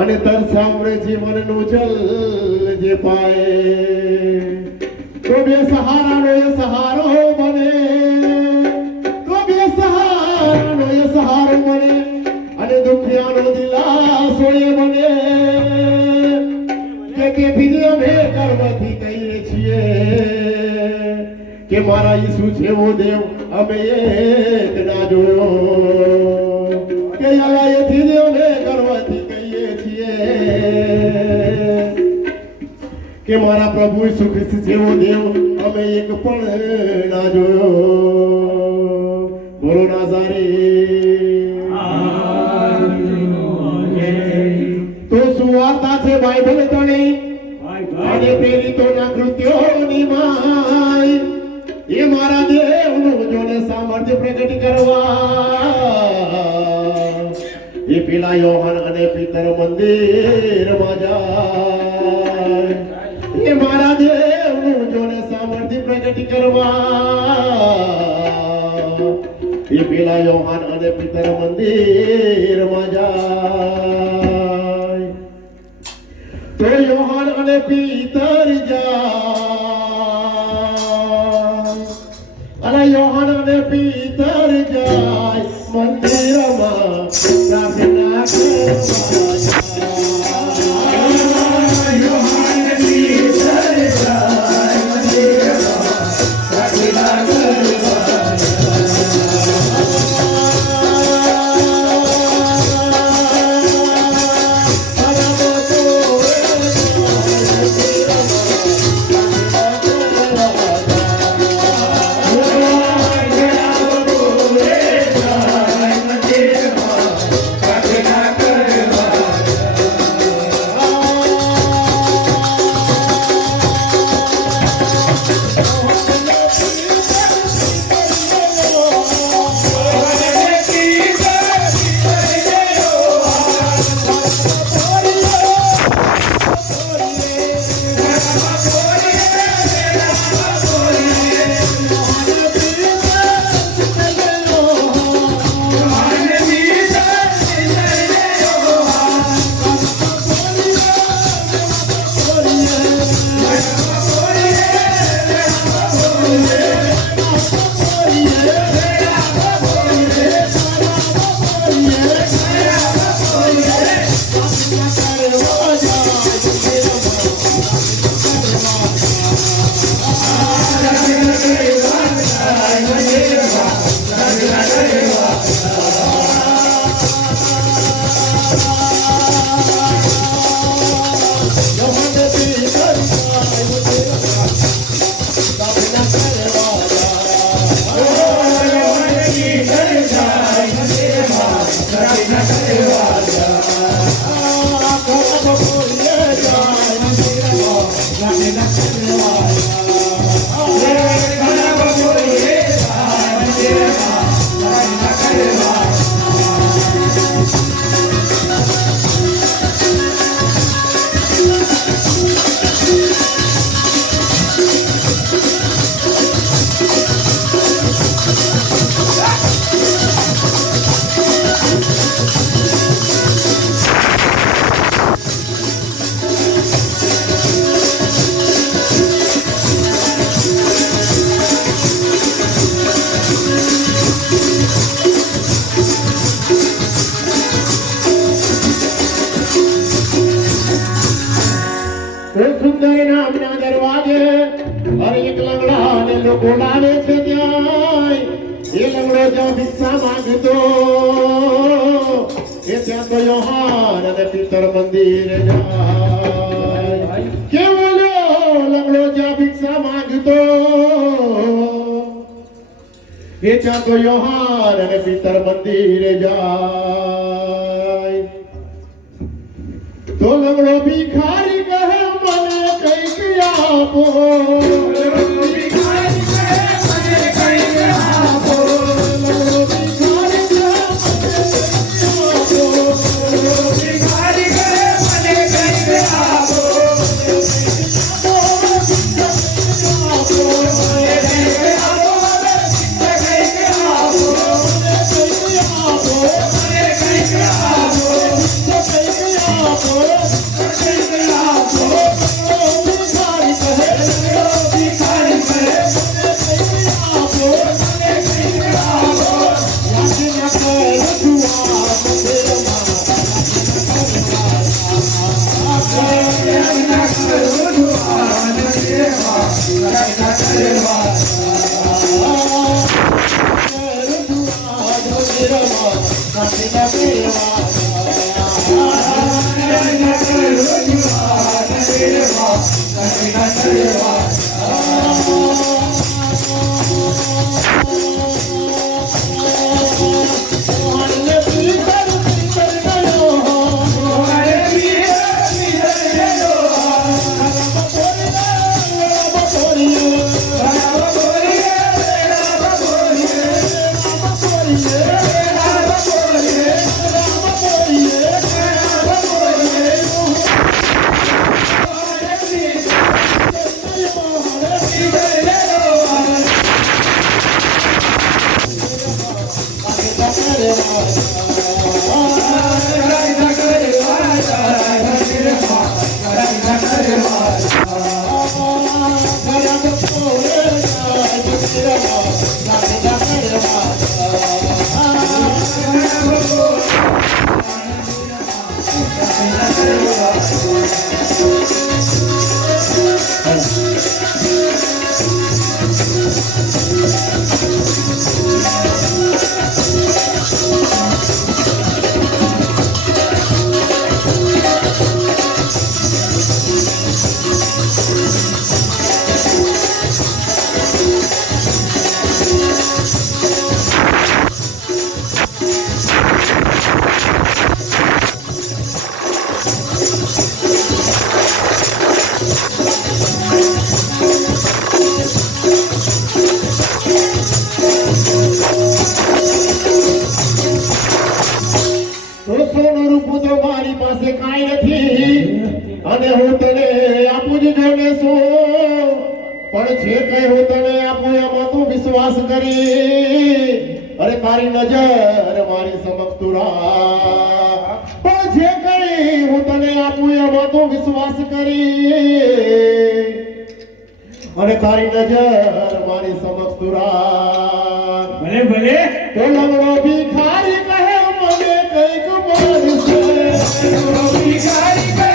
અને તરસામણે જીવનનું જલ જે પાએ તો બે સહારાનો એ સહારો બને, તો બે સહારાનો એ સહારો બને અને દુખિયાનો દિલાસો એ બને કે તેથી જ અમે ગર્વથી કહીએ છીએ કે મારા ઈસુ જેવો દેવ અમે એક ના જોયો, કે એથી જ અમે ગર્વથી કહીએ છીએ કે મારા પ્રભુ ઈસુ ખ્રિસ્ત જેવો દેવ અમે એક પણ ના જોયો. બોલો નાઝારેત. તો સુવાર્તા છે બાઇબલ તણી અને પ્રેરિતોના કૃત્યોની માય એ મારા દેવનું જોને સામર્થ્ય પ્રગટ કરવા એ પેલા યોહાન અને પિતર મંદિરમાં જાય, એ મારા દેવનું જોને સામર્થ્ય પ્રગટ કરવા એ પેલા યોહાન અને પિતર મંદિરમાં જાય. તો યોહાન અને પિતર જાય અને યોહાન અને પિતર જાય મંદિરમાં પ્રાર્થના કરવા યોહાન પિતર જાય મંદિરમાં પ્રાર્થના સુંદર નામના દરવાજે હર એક લંગડાને લોકો લાવે છે ત્યાં એ લંગડો જ્યાં ભિક્ષા માંગતો એ ત્યાં તો યોહાન અને પિતર મંદિર જાય. કેવો લંગડો જ્યાં ભિક્ષા માંગતો એ ત્યાં તો યોહાન અને પિતર મંદિર જાય. તો લંગડો ભિખારી કહે મને કંઈક આપો, ભિખારી કહે મને કંઈક આપો, લંગડો ભિખારી કહે મને કંઈક આપો, ભિખારી કહે મને કંઈક આપો, અને હું તને આપું જ જોને છું પણ જે કઈ હું તને આપું એમાં તું વિશ્વાસ કરી અરે તારી નજર મારી સમક્ષ તું રાખ પણ જે કઈ હું તને આપું એમાં તું વિશ્વાસ કરી અને તારી નજર મારી સમક્ષ તું રાખ ભલે ભલે તો લંગડો ભિખારી કહે મને કઈક મળશે લંગડો ભિખારી કહે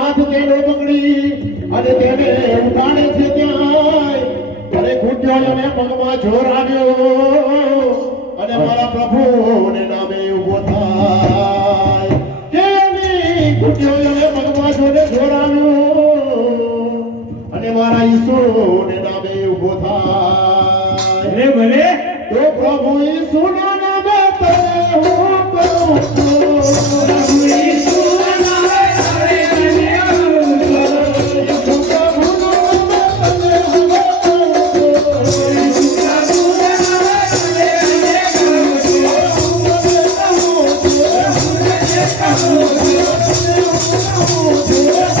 હાથ તેનો પકડી અને તેને ઉઠાડે છે ત્યાં અરે ઘૂંટ્યો અને પગમાં જોર આવ્યો અને પ્રભુને નામે ઊભો થાય કે એની ઘૂંટીઓએ મગમાં જોડે જોડાવ્યું અને મારા ઈસુને નામે ઊભો થાય ભલે ભલે તો પ્રભુ ઈસુના નામે તને હું કરું છું. પ્રભુ ઈસુના નામે તારે મને આવું છું. ઈસુ પ્રભુના નામે તને હું કરું છું. ઈસુ પ્રભુના નામે તારે મને આવું છું. હું તને કહું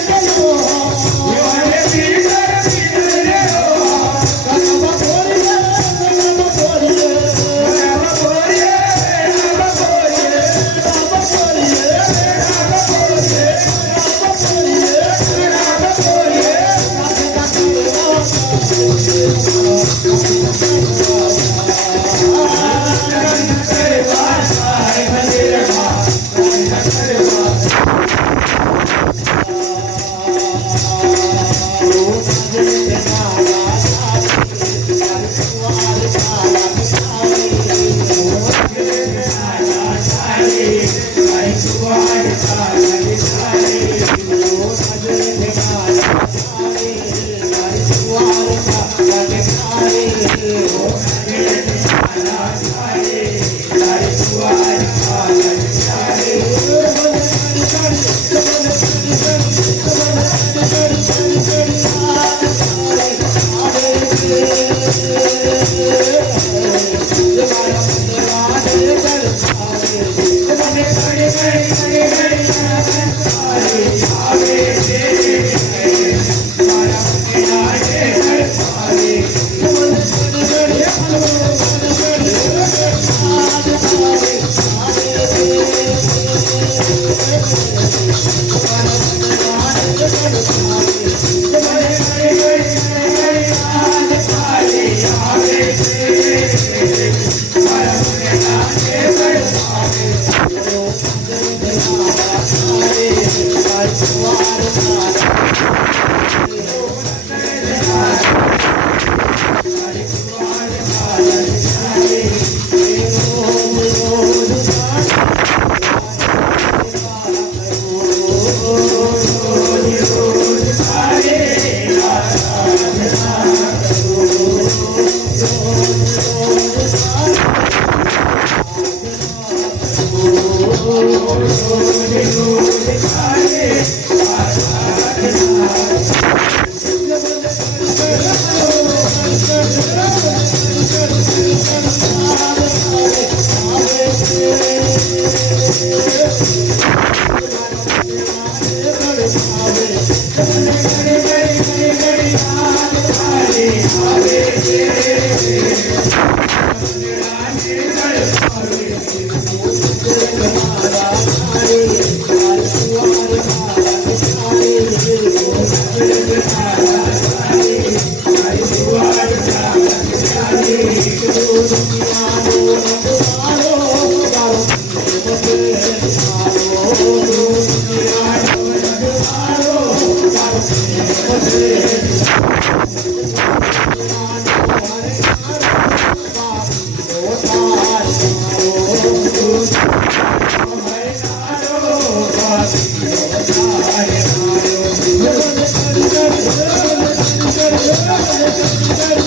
છું. Thank you.